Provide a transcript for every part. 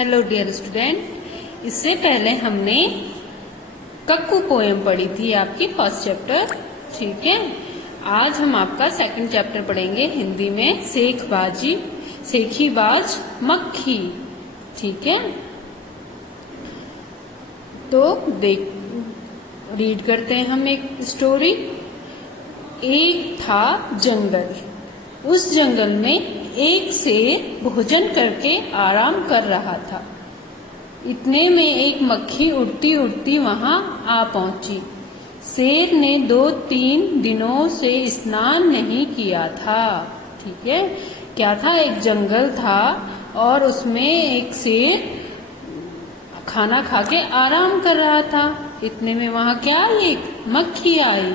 Hello dear student, इससे पहले हमने कक्कू पोएम पढ़ी थी, आपकी फर्स्ट चैप्टर। ठीक है, आज हम आपका सेकंड चैप्टर पढ़ेंगे हिंदी में, सेखी बाज मक्खी। ठीक है, तो रीड करते हैं हम एक स्टोरी। एक था जंगल, उस जंगल में एक शेर भोजन करके आराम कर रहा था। इतने में एक मक्खी उड़ती उड़ती वहां आ पहुंची। शेर ने 2-3 दिनों से स्नान नहीं किया था। ठीक है, क्या था, एक जंगल था और उसमें एक शेर खाना खा के आराम कर रहा था। इतने में वहां क्या, एक मक्खी आई।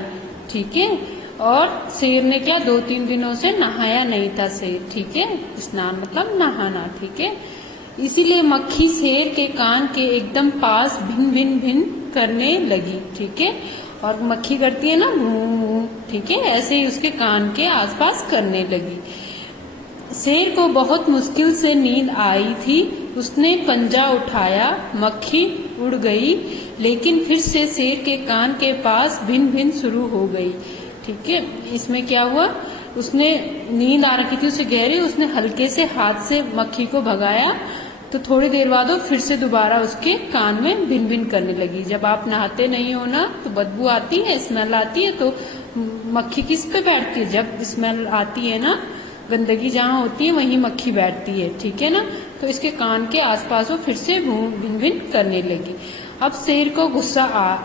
ठीक है, और शेर ने क्या, 2-3 दिनों से नहाया नहीं था शेर। ठीक है, स्नान मतलब नहाना। ठीक है, इसीलिए मक्खी शेर के कान के एकदम पास भिन भिन भिन करने लगी। ठीक है, और मक्खी करती है ना भूं। ठीक है, ऐसे ही उसके कान के आसपास करने लगी। शेर को बहुत मुश्किल से नींद आई थी। उसने पंजा उठाया, मक्खी उड़ गई, लेकिन फिर से शेर के कान के पास भिन भिन शुरू हो गई। ठीक है, इसमें क्या हुआ, उसने नींद आ रखी थी उसे गहरी, उसने हल्के से हाथ से मक्खी को भगाया तो थोड़ी देर बाद वो फिर से दोबारा उसके कान में भिन भिन करने लगी। जब आप नहाते नहीं हो ना तो बदबू आती है, स्मेल आती है, तो मक्खी किस पे बैठती है, जब स्मेल आती है ना, गंदगी जहाँ होती है वहीं मक्खी बैठती है। ठीक है ना, तो इसके कान के आसपास वो फिर से भिन भिन करने लगी। अब शेर को गुस्सा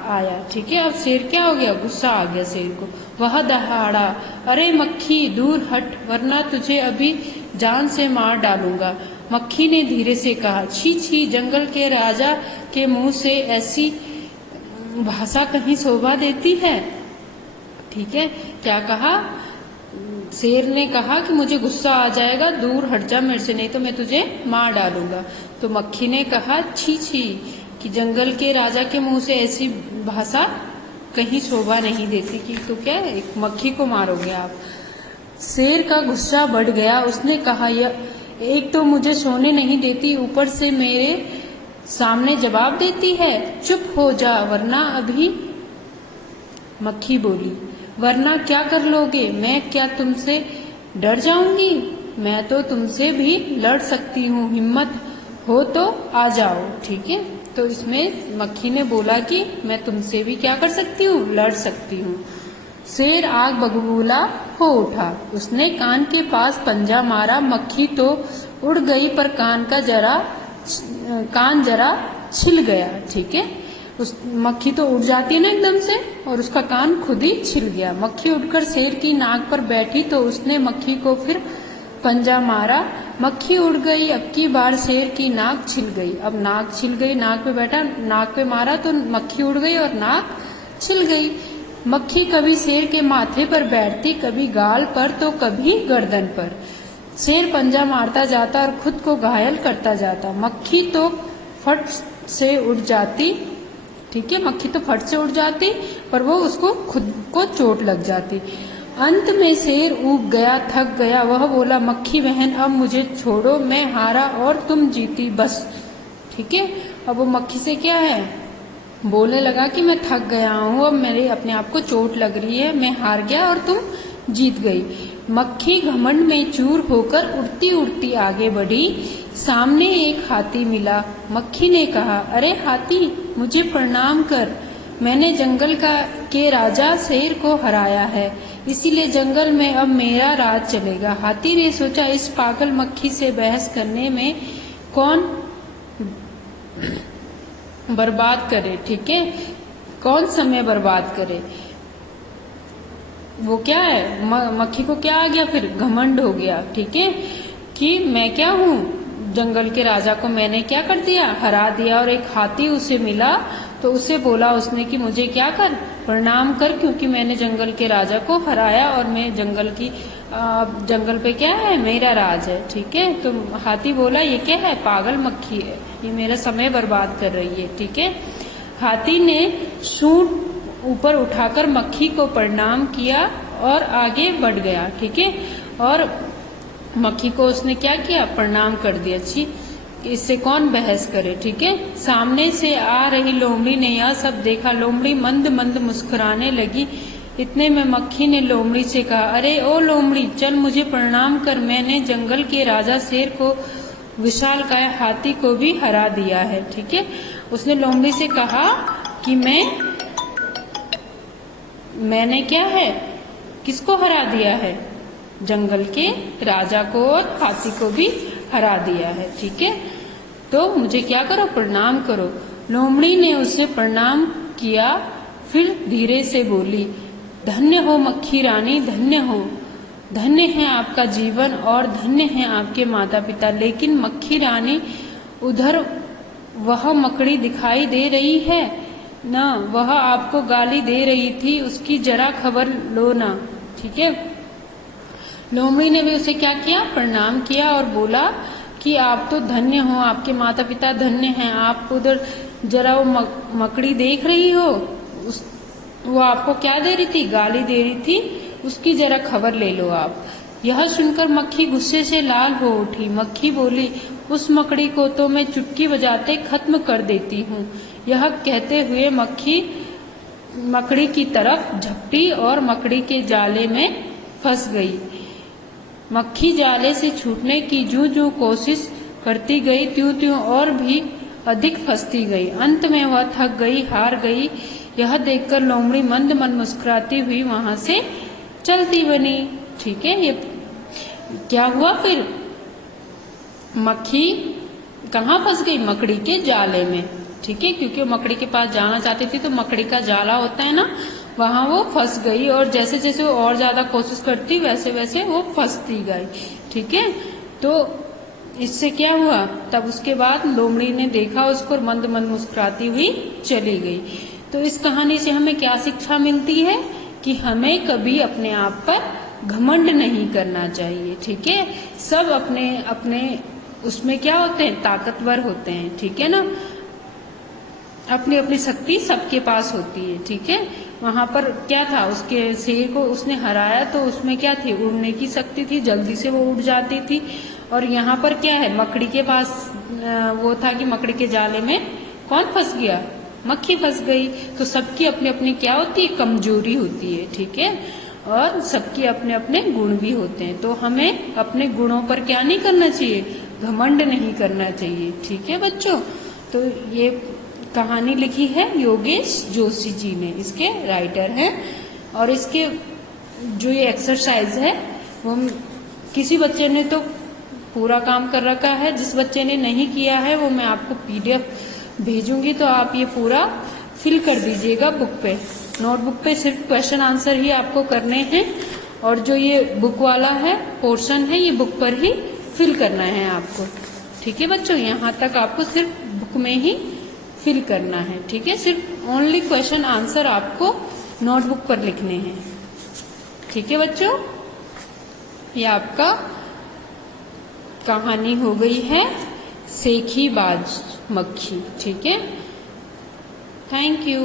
आया। ठीक है, अब शेर क्या हो गया, गुस्सा आ गया शेर को। वह दहाड़ा, अरे मक्खी दूर हट, वरना तुझे अभी जान से मार डालूंगा। मक्खी ने धीरे से कहा, छी छी, जंगल के राजा के मुंह से ऐसी भाषा कहीं शोभा देती है। ठीक है, क्या कहा, शेर ने कहा कि मुझे गुस्सा आ जाएगा, दूर हट जा मेरे से, नहीं तो मैं तुझे मार डालूंगा। तो मक्खी ने कहा, छी छी, कि जंगल के राजा के मुंह से ऐसी भाषा कहीं शोभा नहीं देती कि तो क्या एक मक्खी को मारोगे आप। शेर का गुस्सा बढ़ गया। उसने कहा, यह एक तो मुझे सोने नहीं देती, ऊपर से मेरे सामने जवाब देती है। चुप हो जा, वरना अभी, मक्खी बोली, वरना क्या कर लोगे, मैं क्या तुमसे डर जाऊंगी, मैं तो तुमसे भी लड़ सकती हूँ, हिम्मत हो तो आ जाओ। ठीक है, तो इसमें मक्खी ने बोला कि मैं तुमसे भी क्या कर सकती हूँ, लड़ सकती हूँ। शेर आग बबूला हो उठा। उसने कान के पास पंजा मारा। मक्खी तो उड़ गई पर कान जरा छिल गया। ठीक है, उस मक्खी तो उड़ जाती है ना एकदम से, और उसका कान खुद ही छिल गया। मक्खी उड़कर शेर की नाक पर बैठी तो उसने मक्खी को फिर पंजा मारा। मक्खी उड़ गई, अब की बार शेर की नाक छिल गई। अब नाक छिल गई, नाक पे बैठा, नाक पे मारा तो मक्खी उड़ गई और नाक छिल गई। मक्खी कभी शेर के माथे पर बैठती, कभी गाल पर तो कभी गर्दन पर। शेर पंजा मारता जाता और खुद को घायल करता जाता। मक्खी तो फट से उड़ जाती। ठीक है, मक्खी तो फट से उड़ जाती पर वो उसको खुद को चोट लग जाती। अंत में शेर ऊब गया, थक गया। वह बोला, मक्खी बहन, अब मुझे छोड़ो, मैं हारा और तुम जीती, बस। ठीक है, अब वो मक्खी से क्या है, बोलने लगा कि मैं थक गया हूँ, अब मेरे अपने आप को चोट लग रही है, मैं हार गया और तुम जीत गई। मक्खी घमंड में चूर होकर उड़ती उड़ती आगे बढ़ी। सामने एक हाथी मिला। मक्खी ने कहा, अरे हाथी, मुझे प्रणाम कर, मैंने जंगल के राजा शेर को हराया है, इसीलिए जंगल में अब मेरा राज चलेगा। हाथी ने सोचा, इस पागल मक्खी से बहस करने में कौन बर्बाद करे। ठीक है, कौन समय बर्बाद करे। वो क्या है, मक्खी को क्या आ गया, फिर घमंड हो गया। ठीक है, कि मैं क्या हूँ, जंगल के राजा को मैंने क्या कर दिया, हरा दिया। और एक हाथी उसे मिला तो उसे बोला उसने कि मुझे क्या कर, प्रणाम कर, क्योंकि मैंने जंगल के राजा को हराया और मैं जंगल पे क्या है, मेरा राज है। ठीक है, तो हाथी बोला, ये क्या है, पागल मक्खी है, ये मेरा समय बर्बाद कर रही है। ठीक है, हाथी ने सूंड ऊपर उठाकर मक्खी को प्रणाम किया और आगे बढ़ गया। ठीक है, और मक्खी को उसने क्या किया, प्रणाम कर दिया। अच्छी इससे कौन बहस करे, ठीक है। सामने से आ रही लोमड़ी ने यह सब देखा। लोमड़ी मंद मंद मुस्कुराने लगी। इतने में मक्खी ने लोमड़ी से कहा, अरे ओ लोमड़ी, चल मुझे प्रणाम कर, मैंने जंगल के राजा शेर को, विशालकाय हाथी को भी हरा दिया है, ठीक है। उसने लोमड़ी से कहा कि मैंने क्या है, किसको हरा दिया है, जंगल के राजा को और हाथी को भी हरा दिया है, ठीक है। तो मुझे क्या करो, प्रणाम करो। लोमड़ी ने उसे प्रणाम किया, फिर धीरे से बोली, धन्य हो मक्खी रानी, धन्य हो, धन्य है आपका जीवन और धन्य है आपके माता पिता। लेकिन मक्खी रानी, उधर वह मकड़ी दिखाई दे रही है ना, वह आपको गाली दे रही थी, उसकी जरा खबर लो ना, ठीक है। लोमड़ी ने भी उसे क्या किया, प्रणाम किया और बोला कि आप तो धन्य हो, आपके माता पिता धन्य हैं। आप उधर जरा वो मकड़ी देख रही हो, वो आपको क्या दे रही थी, गाली दे रही थी, उसकी जरा खबर ले लो आप। यह सुनकर मक्खी गुस्से से लाल हो उठी। मक्खी बोली, उस मकड़ी को तो मैं चुटकी बजाते खत्म कर देती हूँ। यह कहते हुए मक्खी मकड़ी की तरफ झपटी और मकड़ी के जाले में फंस गई। मक्खी जाले से छूटने की जूं कोशिश करती गई, त्यों और भी अधिक फंसती गई। अंत में वह थक गई, हार गई। यह देखकर लोमड़ी मंद मंद मुस्कुराती हुई वहां से चलती बनी, ठीक है। ये क्या हुआ फिर, मक्खी कहाँ फंस गई, मकड़ी के जाले में, ठीक है, क्योंकि वो मकड़ी के पास जाना चाहती थी, तो मकड़ी का जाला होता है ना, वहां वो फंस गई। और जैसे जैसे वो और ज्यादा कोशिश करती, वैसे वैसे वो फंसती गई, ठीक है। तो इससे क्या हुआ, तब उसके बाद लोमड़ी ने देखा उसको, मंद मंद मुस्कुराती हुई चली गई। तो इस कहानी से हमें क्या शिक्षा मिलती है कि हमें कभी अपने आप पर घमंड नहीं करना चाहिए, ठीक है। सब अपने अपने उसमें क्या होते हैं, ताकतवर होते हैं, ठीक है ना। अपनी अपनी शक्ति सबके पास होती है, ठीक है। वहां पर क्या था, उसके शेर को उसने हराया, तो उसमें क्या थी, उड़ने की शक्ति थी, जल्दी से वो उड़ जाती थी। और यहाँ पर क्या है, मकड़ी के पास वो था कि मकड़ी के जाले में कौन फंस गया, मक्खी फंस गई। तो सबकी अपनी अपनी क्या होती है, कमजोरी होती है, ठीक है। और सबके अपने अपने गुण भी होते हैं। तो हमें अपने गुणों पर क्या नहीं करना चाहिए, घमंड नहीं करना चाहिए, ठीक है बच्चों। तो ये कहानी लिखी है योगेश जोशी जी ने, इसके राइटर हैं। और इसके जो ये एक्सरसाइज है वो किसी बच्चे ने तो पूरा काम कर रखा है, जिस बच्चे ने नहीं किया है वो मैं आपको PDF भेजूंगी, तो आप ये पूरा फिल कर दीजिएगा बुक पे। नोटबुक पे सिर्फ क्वेश्चन आंसर ही आपको करने हैं, और जो ये बुक वाला है पोर्शन है, ये बुक पर ही फिल करना है आपको, ठीक है बच्चों। यहाँ तक आपको सिर्फ बुक में ही फिल करना है, ठीक है। सिर्फ ओनली क्वेश्चन आंसर आपको नोटबुक पर लिखने हैं, ठीक है बच्चों। ये आपका कहानी हो गई है सेखी बाज मक्खी, ठीक है। Thank you.